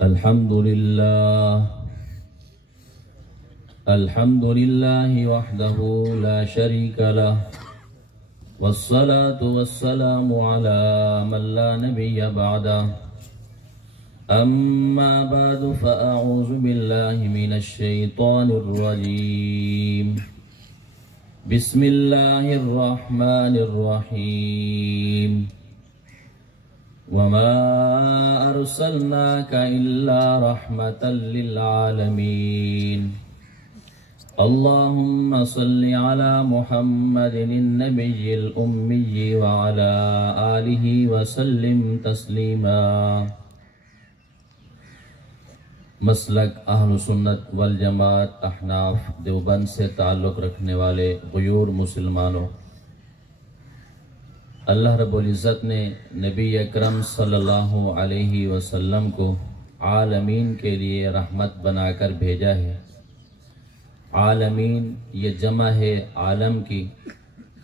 الحمد لله وحده لا شريك له والصلاة والسلام على من لا نبي بعده أما بعد فأعوذ بالله من الشيطان الرجيم بسم الله الرحمن الرحيم وما أرسلناك إلا رحمة للعالمين اللهم صل على محمد النبي الأمي وعلى آله وسلم تسليما۔ مسلک اہل سنت والجماعت احناف دیوبند سے تعلق رکھنے والے غیور مسلمانوں، اللہ رب العزت نے نبی اکرم صلی اللہ علیہ وسلم کو عالمین کے لیے رحمت بنا کر بھیجا ہے۔ عالمین یہ جمع ہے عالم کی۔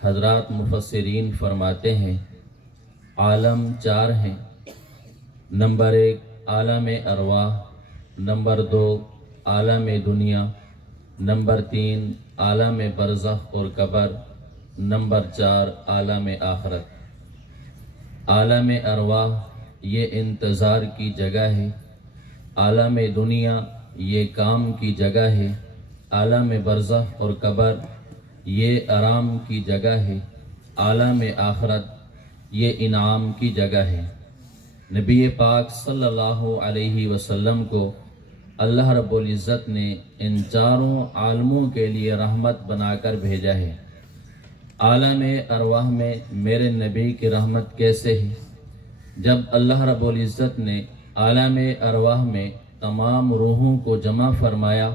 حضرات مفسرین فرماتے ہیں عالم چار ہیں۔ نمبر 1 عالم ارواح، نمبر 2 عالم دنیا، نمبر 3 عالم برزخ اور قبر، نمبر 4 عالم آخرت۔ عالم ارواح یہ انتظار کی جگہ ہے، عالم دنیا یہ کام کی جگہ ہے، عالم برزخ اور قبر یہ آرام کی جگہ ہے، عالم آخرت یہ انعام کی جگہ ہے۔ نبی پاک صلی اللہ علیہ وسلم کو اللہ رب العزت نے ان چاروں عالموں کے لیے رحمت بنا کر بھیجا ہے۔ عالم ارواح میں میرے نبی کی رحمت کیسے ہے؟ جب اللہ رب العزت نے عالم ارواح میں تمام روحوں کو جمع فرمایا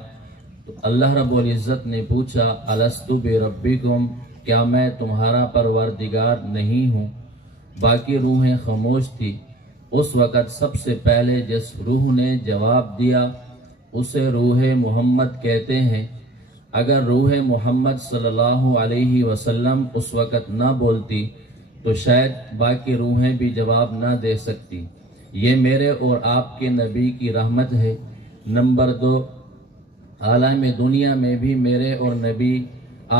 تو اللہ رب العزت نے پوچھا الست بربکم، کیا میں تمہارا پروردگار نہیں ہوں؟ باقی روحیں خاموش تھی۔ اس وقت سب سے پہلے جس روح نے جواب دیا اسے روح محمد کہتے ہیں۔ اگر روح محمد صلی اللہ علیہ وسلم اس وقت نہ بولتی تو شاید باقی روحیں بھی جواب نہ دے سکتی۔ یہ میرے اور آپ کے نبی کی رحمت ہے۔ نمبر 2 عالم دنیا میں بھی میرے اور نبی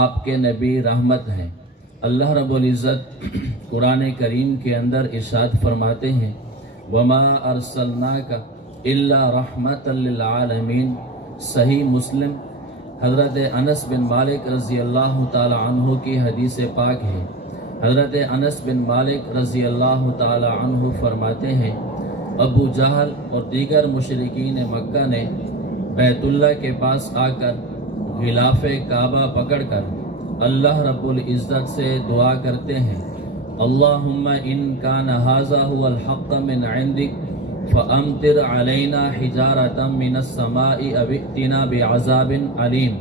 آپ کے نبی رحمت ہیں۔ اللہ رب العزت قرآن کریم کے اندر ارشاد فرماتے ہیں وما ارسلناک الا رحمت للعالمین۔ صحیح مسلم حضرت انس بن مالک رضی اللہ تعالی عنہ کی حدیث پاک ہے۔ حضرت انس بن مالک رضی اللہ تعالی عنہ فرماتے ہیں ابو جہل اور دیگر مشرکین مکہ نے بیت اللہ کے پاس آ کر غلاف کعبہ پکڑ کر اللہ رب العزت سے دعا کرتے ہیں اللہم ان کان ھذا ھو الحق من عندک فامطر علینا حجارۃ من السماء او ائتنا بعذاب علیم۔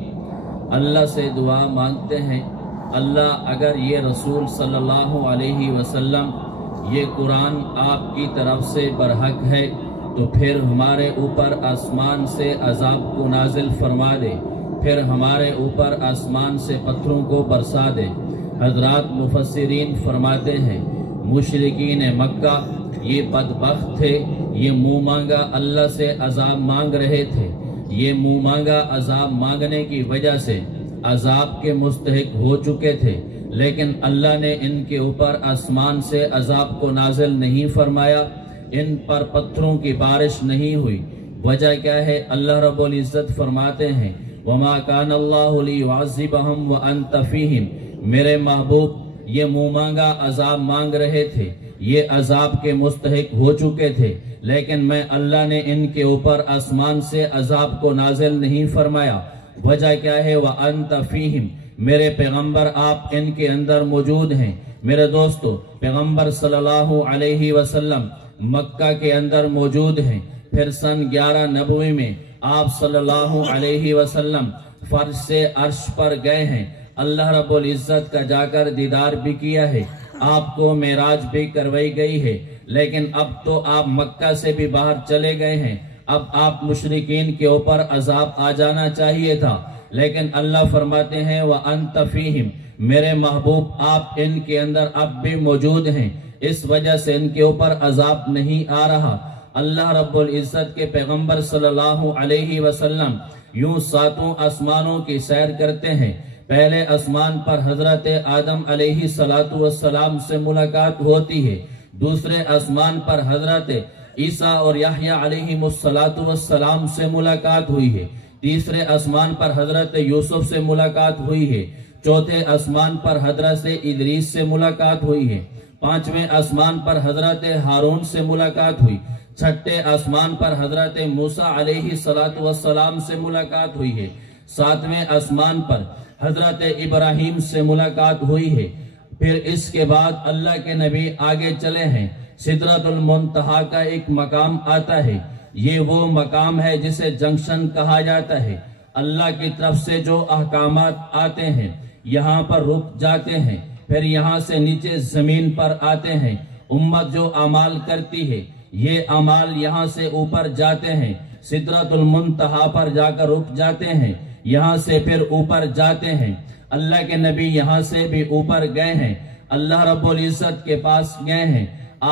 اللہ سے دعا مانگتے ہیں اللہ اگر یہ رسول صلی اللہ علیہ وسلم یہ قرآن آپ کی طرف سے برحق ہے تو پھر ہمارے اوپر آسمان سے عذاب کو نازل فرما دے، پھر ہمارے اوپر آسمان سے پتھروں کو برسا دے۔ حضرات مفسرین فرماتے ہیں مشرکین مکہ یہ بدبخت تھے، یہ منہ مانگا اللہ سے عذاب مانگ رہے تھے۔ یہ منہ مانگا عذاب مانگنے کی وجہ سے عذاب کے مستحق ہو چکے تھے، لیکن اللہ نے ان کے اوپر آسمان سے عذاب کو نازل نہیں فرمایا، ان پر پتھروں کی بارش نہیں ہوئی۔ وجہ کیا ہے؟ اللہ رب العزت فرماتے ہیں وَمَا كَانَ اللَّهُ لِيُعَذِّبَهُمْ وَأَنْتَ فِيهِمْ۔ میرے محبوب یہ منہ مانگا عذاب مانگ رہے تھے، یہ عذاب کے مستحق ہو چکے تھے، لیکن میں اللہ نے ان کے اوپر آسمان سے عذاب کو نازل نہیں فرمایا۔ وجہ کیا ہے؟ وَأَنْتَ فِيهِمْ، میرے پیغمبر آپ ان کے اندر موجود ہیں۔ میرے دوستو پیغمبر صلی اللہ علیہ وسلم مکہ کے اندر موجود ہیں، پھر سن 11 نبوی میں آپ صلی اللہ علیہ وسلم فرش سے عرش پر گئے ہیں، اللہ رب العزت کا جا کر دیدار بھی کیا ہے، آپ کو معراج بھی کروائی گئی ہے، لیکن اب تو آپ مکہ سے بھی باہر چلے گئے ہیں، اب آپ مشرکین کے اوپر عذاب آ جانا چاہیے تھا، لیکن اللہ فرماتے ہیں وَأَنْتَ فِيهِمْ، میرے محبوب آپ ان کے اندر اب بھی موجود ہیں، اس وجہ سے ان کے اوپر عذاب نہیں آ رہا۔ اللہ رب العزت کے پیغمبر صلی اللہ علیہ وسلم یوں ساتوں آسمانوں کی سیر کرتے ہیں۔ پہلے آسمان پر حضرت آدم علیہ السلام سے ملاقات ہوتی ہے، دوسرے آسمان پر حضرت عیسیٰ اور یحییٰ علیہ السلام سے ملاقات ہوئی ہے، تیسرے آسمان پر حضرت یوسف سے ملاقات ہوئی ہے، چوتھے آسمان پر حضرت ادریس سے ملاقات ہوئی ہے، پانچویں آسمان پر حضرت ہارون سے ملاقات ہوئی، چھٹے آسمان پر حضرت موسیٰ علیہ السلام سے ملاقات ہوئی ہے، ساتویں آسمان پر حضرت ابراہیم سے ملاقات ہوئی ہے۔ پھر اس کے بعد اللہ کے نبی آگے چلے ہیں، سدرۃ المنتہا کا ایک مقام آتا ہے، یہ وہ مقام ہے جسے جنکشن کہا جاتا ہے۔ اللہ کی طرف سے جو احکامات آتے ہیں یہاں پر رک جاتے ہیں، پھر یہاں سے نیچے زمین پر آتے ہیں، امت جو اعمال کرتی ہے یہ اعمال یہاں سے اوپر جاتے ہیں، سدرۃ المنتہا پر جا کر رک جاتے ہیں، یہاں سے پھر اوپر جاتے ہیں۔ اللہ کے نبی یہاں سے بھی اوپر گئے ہیں، اللہ رب العزت کے پاس گئے ہیں،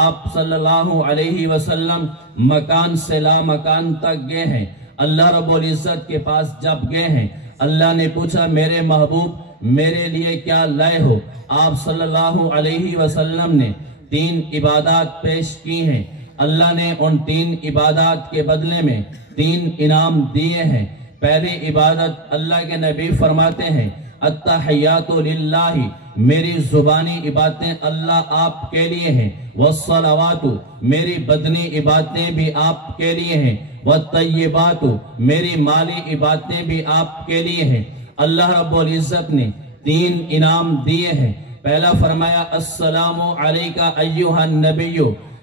آپ صلی اللہ علیہ وسلم مکان سے لا مکان تک گئے ہیں۔ اللہ رب العزت کے پاس جب گئے ہیں، اللہ نے پوچھا میرے محبوب میرے لیے کیا لائے ہو؟ آپ صلی اللہ علیہ وسلم نے 3 عبادات پیش کی ہیں، اللہ نے ان 3 عبادات کے بدلے میں 3 انعام دیے ہیں۔ پہلی عبادت اللہ کے نبی فرماتے ہیں التحیات للہ، میری زبانی عبادتیں اللہ آپ کے لیے ہیں، والصلوات، میری بدنی عبادتیں بھی آپ کے لیے ہیں، والطیبات، میری مالی عبادتیں بھی آپ کے لیے ہیں۔ اللہ رب العزت نے 3 انعام دیے ہیں۔ پہلا فرمایا السلام علیکہ ایھا النبی،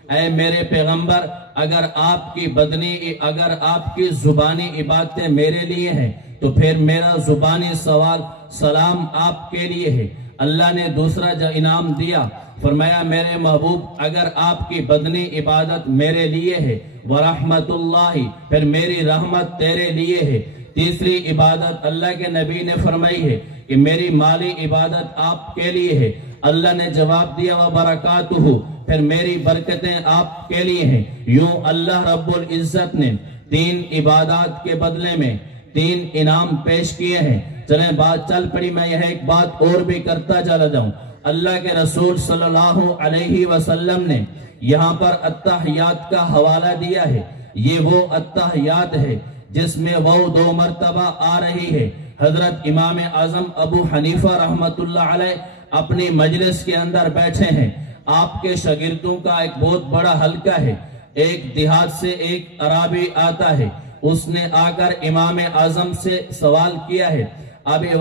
اے میرے پیغمبر اگر آپ کی زبانی عبادتیں میرے لیے ہیں تو پھر میرا زبانی سلام آپ کے لیے ہے۔ اللہ نے دوسرا جو انعام دیا فرمایا میرے محبوب اگر آپ کی بدنی عبادت میرے لیے ہے ورحمت اللہ، پھر میری رحمت تیرے لیے ہے۔ تیسری عبادت اللہ کے نبی نے فرمائی ہے کہ میری مالی عبادت آپ کے لیے ہے، اللہ نے جواب دیا وبرکاتہ، پھر میری برکتیں آپ کے لیے ہیں۔ یوں اللہ رب العزت نے 3 عبادات کے بدلے میں 3 انعام پیش کیے ہیں۔ چلیں بات چل پڑی، میں یہ ایک بات اور بھی کرتا چلا جاؤں۔ اللہ کے رسول صلی اللہ علیہ وسلم نے یہاں پر التحیات کا حوالہ دیا ہے، یہ وہ التحیات ہے جس میں وہ 2 مرتبہ آ رہی ہے۔ حضرت امام اعظم ابو حنیفہ رحمت اللہ علیہ اپنی مجلس کے اندر بیٹھے ہیں، آپ کے شاگردوں کا ایک بہت بڑا حلقہ ہے، ایک دیہات سے ایک عربی آتا ہے، اس نے آ کر امام اعظم سے سوال کیا ہے آبِ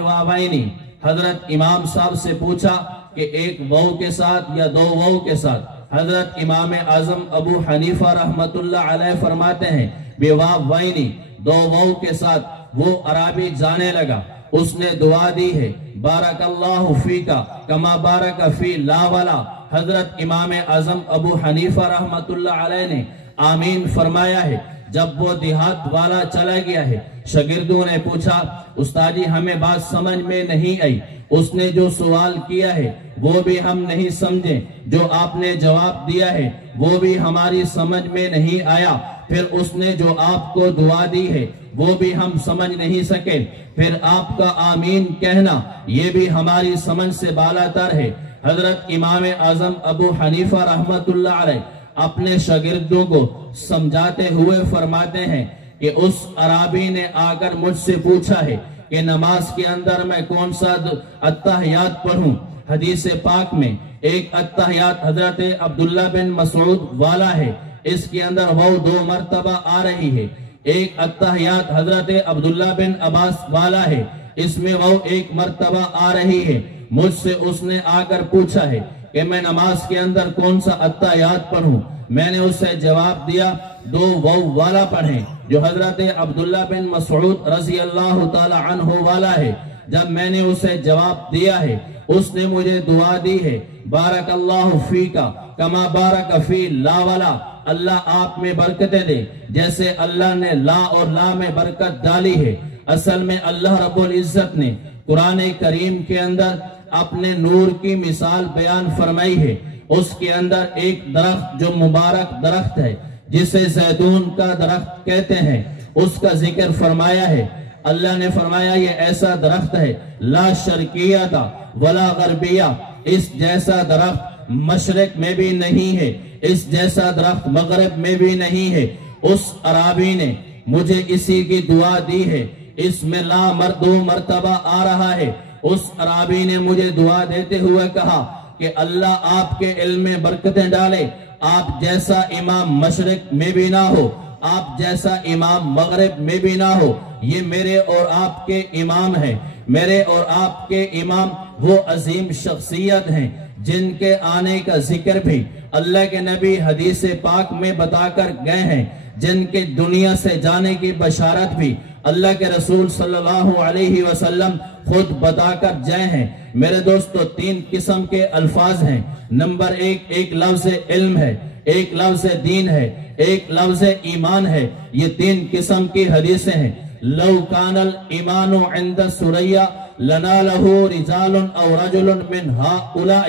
واوینی، حضرت امام صاحب سے پوچھا کہ ایک واو کے ساتھ یا 2 واو کے ساتھ؟ حضرت امام اعظم ابو حنیفہ رحمت اللہ علیہ فرماتے ہیں بواوینی، 2 واو کے ساتھ۔ وہ عربی جانے لگا، اس نے دعا دی ہے بارک اللہ فیکا کما بارک فی لا ولا۔ حضرت امام اعظم ابو حنیفہ رحمت اللہ علیہ نے آمین فرمایا ہے۔ جب وہ دیہات والا چلا گیا ہے، شاگردوں نے پوچھا استاد جی ہمیں بات سمجھ میں نہیں آئی، اس نے جو سوال کیا ہے وہ بھی ہم نہیں سمجھے، جو آپ نے جواب دیا ہے وہ بھی ہماری سمجھ میں نہیں آیا، پھر اس نے جو آپ کو دعا دی ہے وہ بھی ہم سمجھ نہیں سکے، پھر آپ کا آمین کہنا یہ بھی ہماری سمجھ سے بالا تر ہے۔ حضرت امام اعظم ابو حنیفہ رحمت اللہ علیہ اپنے شاگردوں کو سمجھاتے ہوئے فرماتے ہیں کہ اس عربی نے آ کر مجھ سے پوچھا ہے کہ نماز کے اندر میں کون سا التحیات پڑھوں۔ حدیث پاک میں ایک التحیات حضرت عبداللہ بن مسعود والا ہے، اس کے اندر وہ 2 مرتبہ آ رہی ہے۔ ایک التحیات حضرت عبداللہ بن عباس والا ہے، اس میں وہ 1 مرتبہ آ رہی ہے۔ مجھ سے اس نے آ کر پوچھا ہے کہ میں نماز کے اندر کون سا التحیات پڑھوں، میں نے اس سے جواب دیا 2 واو والا پڑھیں جو حضرت عبداللہ بن مسعود رضی اللہ تعالی عنہ والا ہے۔ جب میں نے اسے جواب دیا ہے اس نے مجھے دعا دی ہے بارک اللہ فیکا کما بارک فی لا ولا، اللہ آپ میں برکتیں دے جیسے اللہ نے لا اور لا میں برکت ڈالی ہے۔ اصل میں اللہ رب العزت نے قرآن کریم کے اندر اپنے نور کی مثال بیان فرمائی ہے۔ اس کے اندر ایک درخت جو مبارک درخت ہے جسے زیتون کا درخت کہتے ہیں، اس کا ذکر فرمایا ہے۔ اللہ نے فرمایا یہ ایسا درخت ہے لا شرقیہ ولا غربیہ، اس جیسا درخت مشرق میں بھی نہیں ہے، اس جیسا درخت مغرب میں بھی نہیں ہے۔ اس عرابی نے مجھے اسی کی دعا دی ہے، اس میں لا دو مرتبہ آ رہا ہے۔ اس عرابی نے مجھے دعا دیتے ہوئے کہا کہ اللہ آپ کے علم میں برکتیں ڈالے، آپ جیسا امام مشرق میں بھی نہ ہو، آپ جیسا امام مغرب میں بھی نہ ہو۔ یہ میرے اور آپ کے امام ہیں، میرے اور آپ کے امام وہ عظیم شخصیت ہیں جن کے آنے کا ذکر بھی اللہ کے نبی حدیث پاک میں بتا کر گئے ہیں، جن کے دنیا سے جانے کی بشارت بھی اللہ کے رسول صلی اللہ علیہ وسلم خود بتا کر جائے ہیں۔ میرے دوستو، 3 قسم کے الفاظ ہیں۔ نمبر 1، ایک لفظ علم ہے، ایک لفظ دین ہے، ایک لفظ ایمان ہے۔ یہ 3 قسم کی حدیثیں ہیں۔ لو کان الایمان عند سریا لنالہ رجال او رجل من ہؤلاء،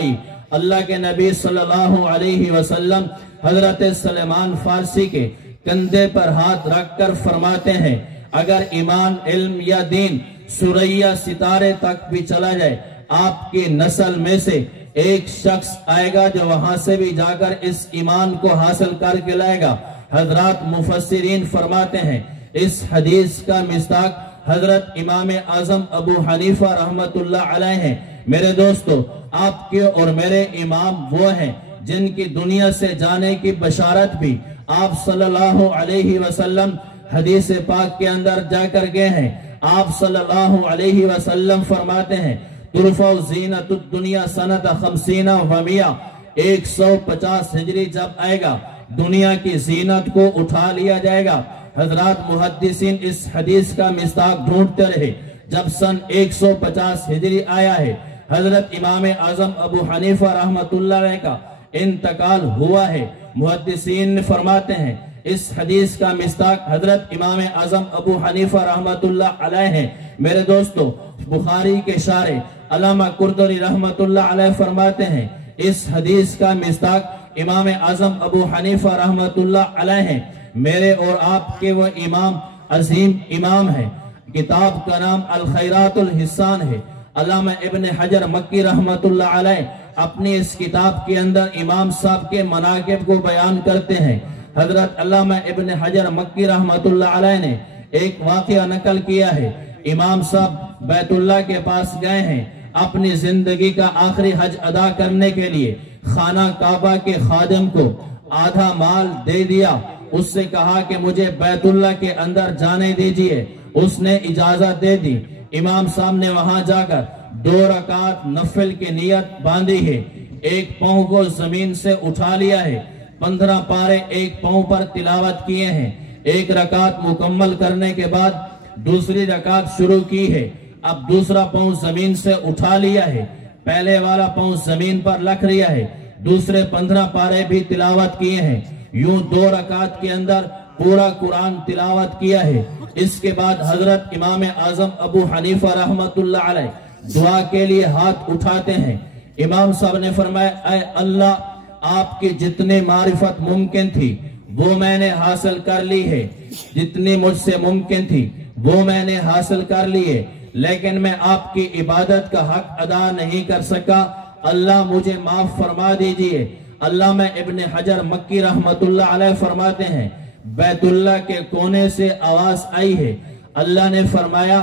اللہ کے نبی صلی اللہ علیہ وسلم حضرت سلیمان فارسی کے کندھے پر ہاتھ رکھ کر فرماتے ہیں اگر ایمان، علم یا دین سریا ستارے تک بھی چلا جائے، آپ کی نسل میں سے ایک شخص آئے گا جو وہاں سے بھی جا کر اس ایمان کو حاصل کر کے لائے گا۔ حضرات مفسرین فرماتے ہیں اس حدیث کا مصداق حضرت امام اعظم ابو حنیفہ رحمت اللہ علیہ ہیں۔ میرے دوستو، آپ کے اور میرے امام وہ ہیں جن کی دنیا سے جانے کی بشارت بھی آپ صلی اللہ علیہ وسلم حدیث پاک کے اندر جا کر گئے ہیں۔ آپ صلی اللہ علیہ وسلم فرماتے ہیں ترفع زینت الدنیا سنت 50 و 100، 150 ہجری جب آئے گا دنیا کی زینت کو اٹھا لیا جائے گا۔ حضرات محدثین اس حدیث کا مصداق ڈھونڈتے رہے۔ جب سن 150 ہجری آیا ہے، حضرت امام اعظم ابو حنیفہ رحمت اللہ علیہ کا انتقال ہوا ہے۔ محدثین فرماتے ہیں اس حدیث کا مصداق حضرت امام اعظم ابو حنیفہ رحمت اللہ علیہ ہیں۔ میرے دوستو، بخاری کے شارح علامہ قرطبی رحمت اللہ علیہ فرماتے ہیں اس حدیث کا مصداق امام اعظم ابو حنیفہ رحمت اللہ علیہ ہیں۔ میرے اور آپ کے وہ امام عظیم امام ہیں۔ کتاب کا نام الخیرات الحسان ہے۔ علامہ ابن حجر مکی رحمت اللہ علیہ اپنی اس کتاب کے اندر امام صاحب کے مناقب کو بیان کرتے ہیں۔ حضرت علامہ ابن حجر مکی رحمت اللہ علیہ نے ایک واقعہ نقل کیا ہے۔ امام صاحب بیت اللہ کے پاس گئے ہیں اپنی زندگی کا آخری حج ادا کرنے کے لیے۔ خانہ کعبہ کے خادم کو آدھا مال دے دیا، اس سے کہا کہ مجھے بیت اللہ کے اندر جانے دیجئے۔ اس نے اجازت دے دی۔ امام صاحب نے وہاں جا کر 2 رکعت نفل کی نیت باندھی ہے، ایک پاؤں کو زمین سے اٹھا لیا ہے، 15 پارے ایک پاؤں پر تلاوت کیے ہیں۔ ایک رکعت مکمل کرنے کے بعد دوسری رکعت شروع کی ہے۔ اب دوسرا پاؤں زمین سے اٹھا لیا ہے، پہلے والا پاؤں زمین پر رکھ لیا ہے، دوسرے 15 پارے بھی تلاوت کیے ہیں۔ یوں 2 رکعت کے اندر پورا قرآن تلاوت کیا ہے۔ اس کے بعد حضرت امام اعظم ابو حنیفہ رحمت اللہ علیہ دعا کے لیے ہاتھ اٹھاتے ہیں۔ امام صاحب نے فرمایا اے اللہ، آپ کی جتنی معرفت ممکن تھی وہ میں نے حاصل کر لی ہے، جتنی مجھ سے ممکن تھی وہ میں نے حاصل کر لی ہے، لیکن میں آپ کی عبادت کا حق ادا نہیں کر سکا، اللہ مجھے معاف فرما دیجئے۔ علامہ ابن حجر مکی رحمت اللہ علیہ فرماتے ہیں بیت اللہ کے کونے سے آواز آئی ہے، اللہ نے فرمایا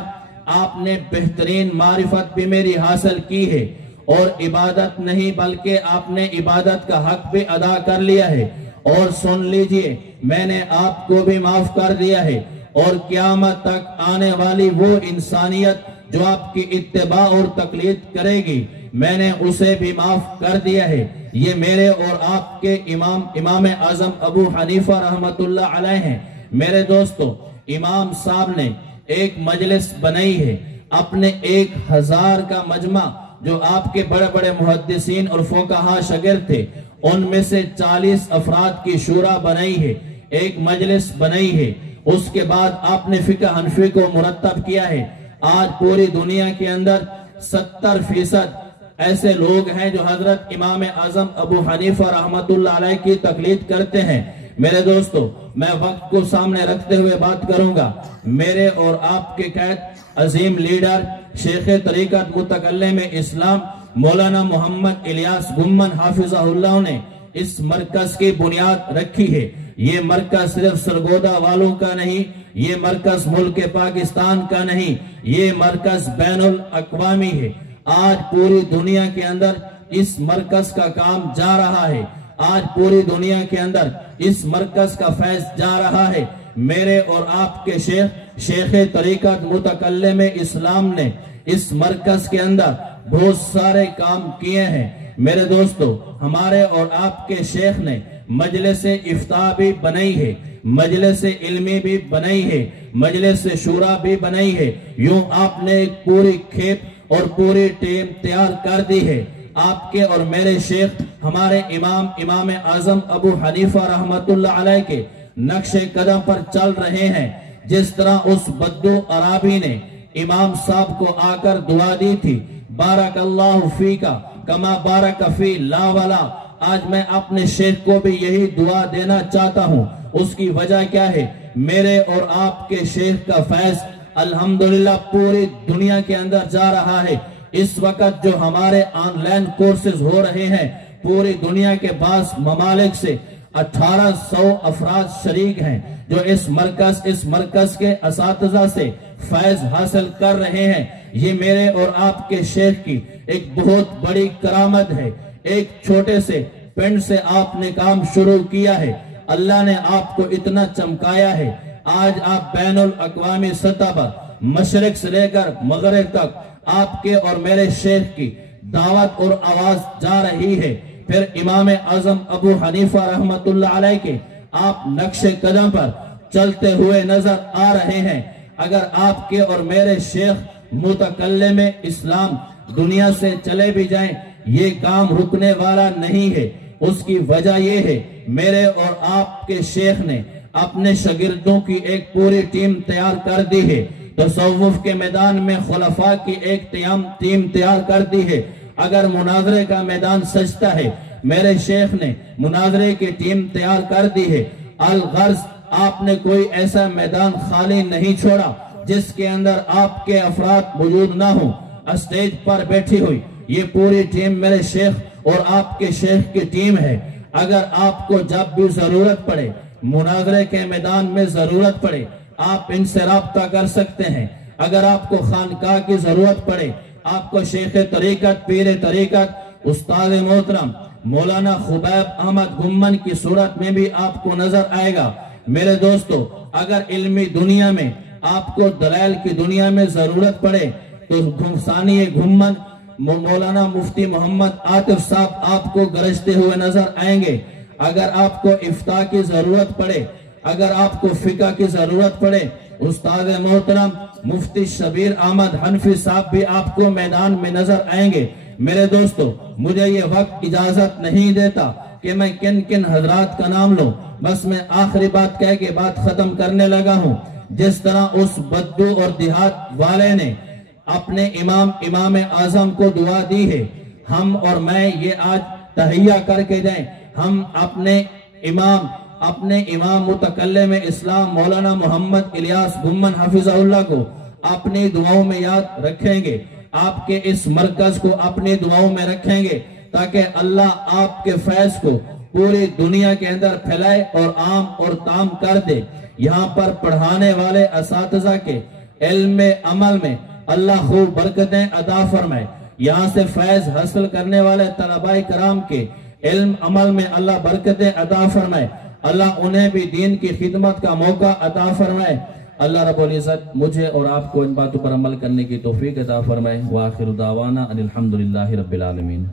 آپ نے بہترین معرفت بھی میری حاصل کی ہے اور عبادت نہیں بلکہ آپ نے عبادت کا حق بھی ادا کر لیا ہے، اور سن لیجئے میں نے آپ کو بھی معاف کر دیا ہے، اور قیامت تک آنے والی وہ انسانیت جو آپ کی اتباع اور تقلید کرے گی میں نے اسے بھی معاف کر دیا ہے۔ یہ میرے اور آپ کے امام اعظم ابو حنیفہ رحمت اللہ علیہ ہیں۔ میرے دوستو، امام صاحب نے ایک مجلس بنائی ہے، اپنے 1000 کا مجمع جو آپ کے بڑے بڑے محدثین اور فقہا شاگرد تھے ان میں سے 40 افراد کی شورا بنائی ہے، ایک مجلس بنائی ہے۔ اس کے بعد آپ نے فقہ حنفی کو مرتب کیا ہے۔ آج پوری دنیا کے اندر 70% ایسے لوگ ہیں جو حضرت امام اعظم ابو حنیفہ رحمت اللہ علیہ کی تقلید کرتے ہیں۔ میرے دوستو، میں وقت کو سامنے رکھتے ہوئے بات کروں گا۔ میرے اور آپ کے قید عظیم لیڈر شیخ طریقت متکلم اسلام مولانا محمد الیاس گمن حافظہ اللہ نے اس مرکز کی بنیاد رکھی ہے۔ یہ مرکز صرف سرگودا والوں کا نہیں، یہ مرکز ملک پاکستان کا نہیں، یہ مرکز بین الاقوامی ہے۔ آج پوری دنیا کے اندر اس مرکز کا کام جا رہا ہے، آج پوری دنیا کے اندر اس مرکز کا فیض جا رہا ہے۔ میرے اور آپ کے شیخ طریقت متکلم اسلام نے اس مرکز کے اندر بہت سارے کام کیے ہیں۔ میرے دوستو، ہمارے اور آپ کے شیخ نے مجلس افتاء بھی بنائی ہے، مجلس علمی بھی بنائی ہے، مجلس شورا بھی بنائی ہے۔ یوں آپ نے ایک پوری کھیپ اور پوری ٹیم تیار کر دی ہے۔ آپ کے اور میرے شیخ ہمارے امام اعظم ابو حنیفہ رحمت اللہ علیہ کے نقش قدم پر چل رہے ہیں۔ جس طرح اس بدو عرابی نے امام صاحب کو آ کر دعا دی تھی، بارک اللہ فیکا کما بارک فی لا ولا، آج میں اپنے شیخ کو بھی یہی دعا دینا چاہتا ہوں۔ اس کی وجہ کیا ہے؟ میرے اور آپ کے شیخ کا فیض الحمدللہ پوری دنیا کے اندر جا رہا ہے۔ اس وقت جو ہمارے آن لائن کورسز ہو رہے ہیں، پوری دنیا کے بعض ممالک سے 1800 افراد شریک ہیں جو اس مرکز کے اساتذہ سے فیض حاصل کر رہے ہیں۔ یہ میرے اور آپ کے شیخ کی ایک بہت بڑی کرامت ہے۔ ایک چھوٹے سے پنڈ سے آپ نے کام شروع کیا ہے، اللہ نے آپ کو اتنا چمکایا ہے۔ آج آپ بین الاقوامی سطح پر مشرق سے لے کر مغرب تک آپ کے اور میرے شیخ کی دعوت اور آواز جا رہی ہے۔ پھر امام اعظم ابو حنیفہ رحمت اللہ علیہ کے آپ نقش قدم پر چلتے ہوئے نظر آ رہے ہیں۔ اگر آپ کے اور میرے شیخ متکلم اسلام دنیا سے چلے بھی جائیں، یہ کام رکنے والا نہیں ہے۔ اس کی وجہ یہ ہے، میرے اور آپ کے شیخ نے اپنے شاگردوں کی ایک پوری ٹیم تیار کر دی ہے۔ تصوف کے میدان میں خلفاء کی ایک ٹیم تیار کر دی ہے۔ اگر مناظرے کا میدان سجتا ہے، میرے شیخ نے مناظرے کی ٹیم تیار کر دی ہے۔ الغرض آپ نے کوئی ایسا میدان خالی نہیں چھوڑا جس کے اندر آپ کے افراد موجود نہ ہوں۔ اسٹیج پر بیٹھی ہوئی یہ پوری ٹیم میرے شیخ اور آپ کے شیخ کی ٹیم ہے۔ اگر آپ کو جب بھی ضرورت پڑے، مناظرے کے میدان میں ضرورت پڑے، آپ ان سے رابطہ کر سکتے ہیں۔ اگر آپ کو خانقاہ کی ضرورت پڑے، آپ کو شیخ طریقت، پیر طریقت، استاد محترم مولانا خبیب احمد گمن کی صورت میں بھی آپ کو نظر آئے گا۔ میرے دوستو، اگر علمی دنیا میں آپ کو دلائل کی دنیا میں ضرورت پڑے تو ثانی گمن مولانا مفتی محمد عاطف صاحب آپ کو گرجتے ہوئے نظر آئیں گے۔ اگر آپ کو افتاء کی ضرورت پڑے، اگر آپ کو فقہ کی ضرورت پڑے، استاد محترم مفتی شبیر احمد حنفی صاحب بھی آپ کو میدان میں نظر آئیں گے۔ میرے دوستو، مجھے یہ وقت اجازت نہیں دیتا کہ میں کن حضرات کا نام لوں، بس میں آخری بات کہہ کے بات ختم کرنے لگا ہوں۔ جس طرح اس بدو اور دیہات والے نے اپنے امام اعظم کو دعا دی ہے، ہم اور میں یہ آج تحیہ کر کے دیں، ہم اپنے امام متکلم اسلام مولانا محمد الیاس گمن حافظہ اللہ کو اپنی دعاؤں میں یاد رکھیں گے، آپ کے اس مرکز کو اپنی دعاؤں میں رکھیں گے تاکہ اللہ آپ کے فیض کو پوری دنیا کے اندر پھیلائے اور عام اور تام کر دے۔ یہاں پر پڑھانے والے اساتذہ کے علم عمل میں اللہ خوب برکتیں عطا فرمائے، یہاں سے فیض حاصل کرنے والے طلباء کرام کے علم عمل میں اللہ برکتیں عطا فرمائے، اللہ انہیں بھی دین کی خدمت کا موقع عطا فرمائے۔ اللہ رب العزت مجھے اور آپ کو ان باتوں پر عمل کرنے کی توفیق عطا فرمائے۔ وآخر دعوانا ان الحمدللہ رب العالمین۔